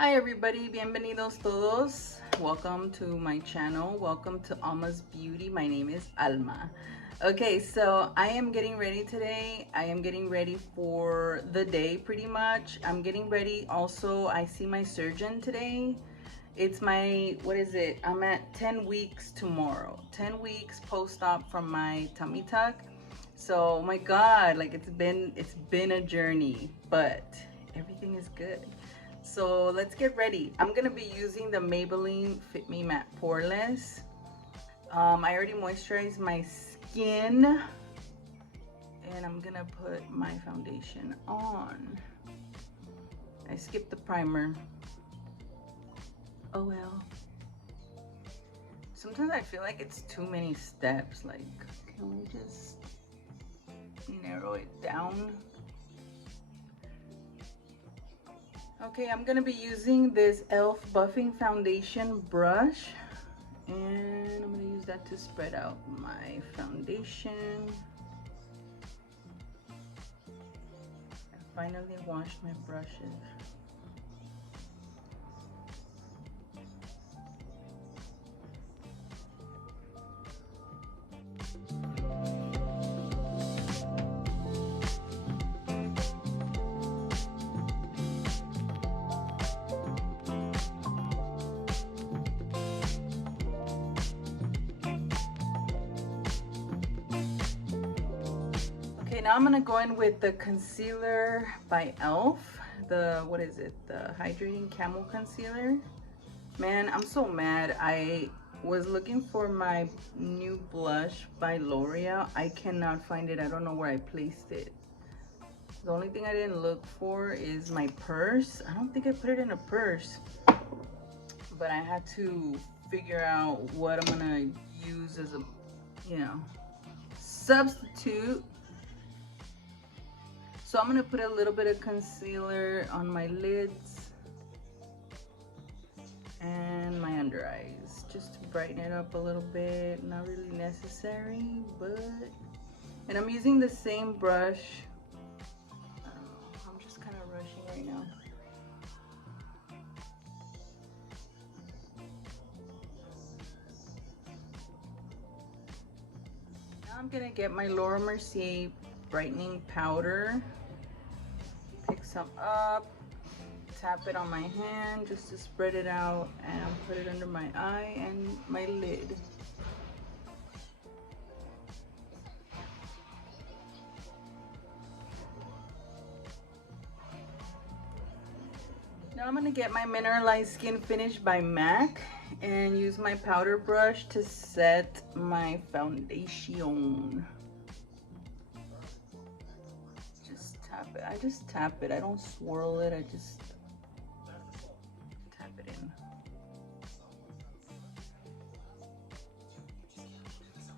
Hi everybody, bienvenidos todos. Welcome to my channel. Welcome to Alma's Beauty. My name is Alma. Okay, so I am getting ready today. I am getting ready for the day pretty much. I'm getting ready also. I see my surgeon today. It's my, what is it? I'm at 10 weeks tomorrow. 10 weeks post-op from my tummy tuck. So, oh my God, like it's been a journey, but everything is good. So let's get ready. I'm gonna be using the Maybelline Fit Me Matte Poreless. I already moisturized my skin and I'm gonna put my foundation on. I skipped the primer. Oh well. Sometimes I feel like it's too many steps. Like, can we just narrow it down? Okay, I'm gonna be using this e.l.f. buffing foundation brush and I'm gonna use that to spread out my foundation. I finally washed my brushes. Okay, now I'm gonna go in with the concealer by e.l.f. The, what is it? The Hydrating Camel Concealer. Man, I'm so mad. I was looking for my new blush by L'Oreal. I cannot find it. I don't know where I placed it. The only thing I didn't look for is my purse. I don't think I put it in a purse. But I had to figure out what I'm gonna use as a, substitute. So I'm gonna put a little bit of concealer on my lids and my under eyes, just to brighten it up a little bit. Not really necessary, but, and I'm using the same brush. I don't know, I'm just kind of rushing right now. Now I'm gonna get my Laura Mercier brightening powder, pick some up, tap it on my hand just to spread it out and put it under my eye and my lid. Now I'm gonna get my Mineralized Skin Finish by MAC and use my powder brush to set my foundation. Tap it. I just tap it. I don't swirl it. I just tap it in.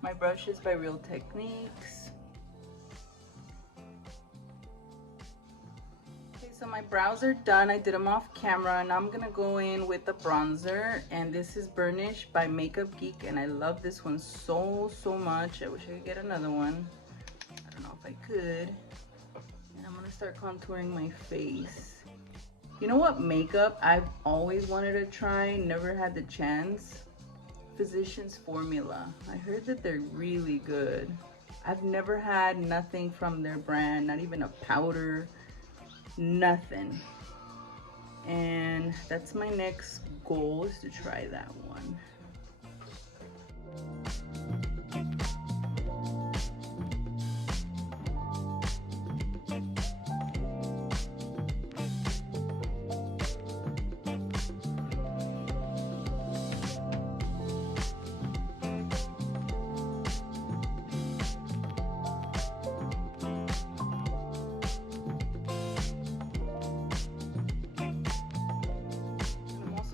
My brush is by Real Techniques. Okay, so my brows are done. I did them off camera, and I'm gonna go in with the bronzer, and this is Burnish by Makeup Geek, and I love this one so much. I wish I could get another one. I don't know if I could. I'm gonna start contouring my face. You know what makeup I've always wanted to try, never had the chance? Physicians Formula. I heard that they're really good. I've never had nothing from their brand, not even a powder, nothing. And that's my next goal, is to try that one.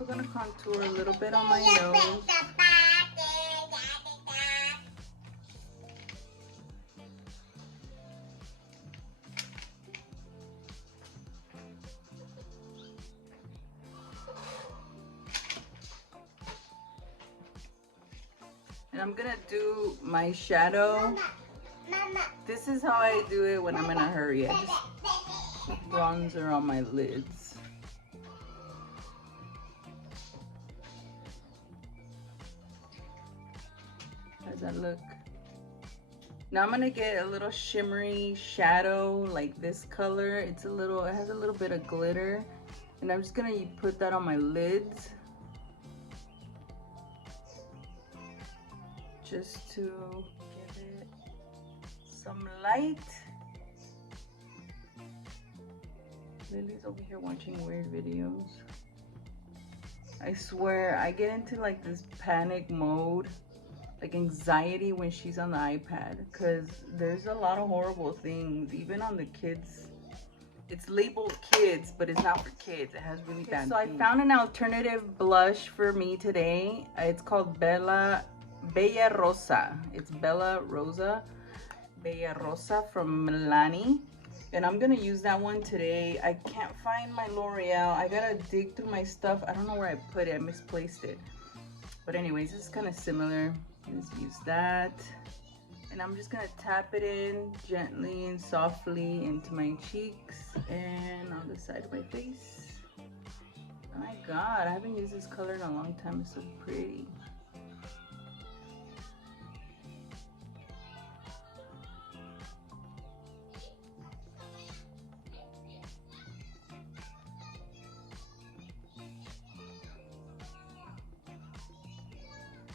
Gonna contour a little bit on my nose. And I'm gonna do my shadow. This is how I do it when I'm in a hurry. I just put bronzer on my lids. does that look? Now I'm gonna get a little shimmery shadow like this color. It has a little bit of glitter, and I'm just gonna put that on my lids just to give it some light. Lily's over here watching weird videos. I swear, I get into like this panic mode, like anxiety when she's on the iPad, because there's a lot of horrible things, even on the kids. It's labeled kids, but it's not for kids. It has really bad things. So I found an alternative blush for me today. It's called Bella Rosa. It's Bella Rosa from Milani. And I'm gonna use that one today. I can't find my L'Oreal. I gotta dig through my stuff. I don't know where I put it. I misplaced it. But anyways, this is kind of similar. Let's use that. And I'm just gonna tap it in gently and softly into my cheeks and on the side of my face. Oh my God, I haven't used this color in a long time. It's so pretty.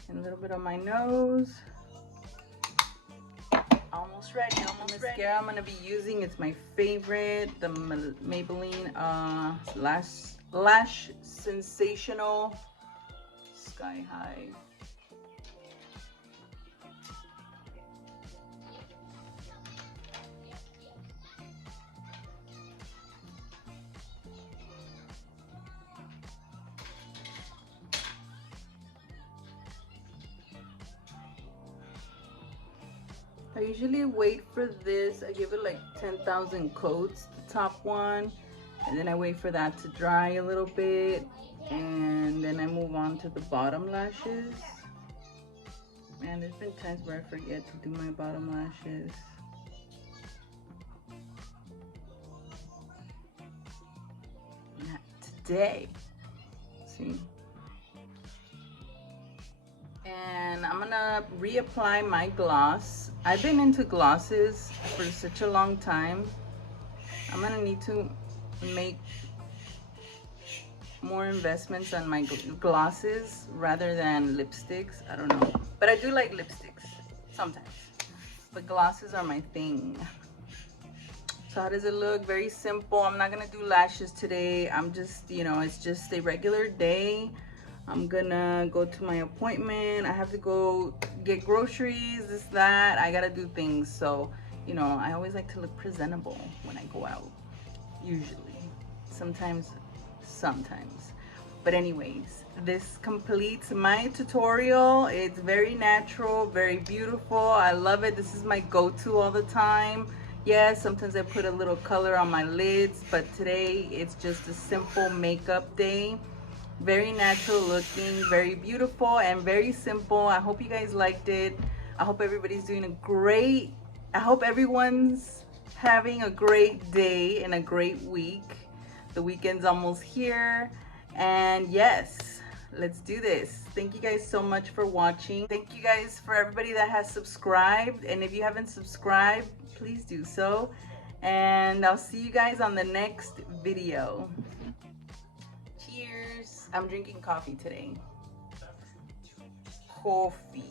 And a little bit on my nose. Almost ready, almost ready. Mascara I'm gonna be using, it's my favorite, the Maybelline Lash Sensational Sky High. I usually wait for this. I give it like 10,000 coats, the top one, and then I wait for that to dry a little bit, and then I move on to the bottom lashes. Man, there's been times where I forget to do my bottom lashes. Not today. See? And I'm gonna reapply my gloss. I've been into glosses for such a long time. I'm gonna need to make more investments on my glosses rather than lipsticks. I don't know, but I do like lipsticks sometimes, but glosses are my thing. So how does it look? Very simple. I'm not gonna do lashes today. I'm just, you know, it's just a regular day. I'm gonna go to my appointment. I have to go get groceries, this, that. I gotta do things. So, you know, I always like to look presentable when I go out, usually. Sometimes. But anyways, this completes my tutorial. It's very natural, very beautiful. I love it. This is my go-to all the time. Yes, sometimes I put a little color on my lids, but today it's just a simple makeup day. Very natural looking, very beautiful, and very simple. I hope you guys liked it. I hope everybody's doing I hope everyone's having a great day and a great week. The weekend's almost here, and yes, let's do this. Thank you guys so much for watching. Thank you guys for everybody that has subscribed, and if you haven't subscribed, please do so. And I'll see you guys on the next video. Cheers. I'm drinking coffee today. Coffee.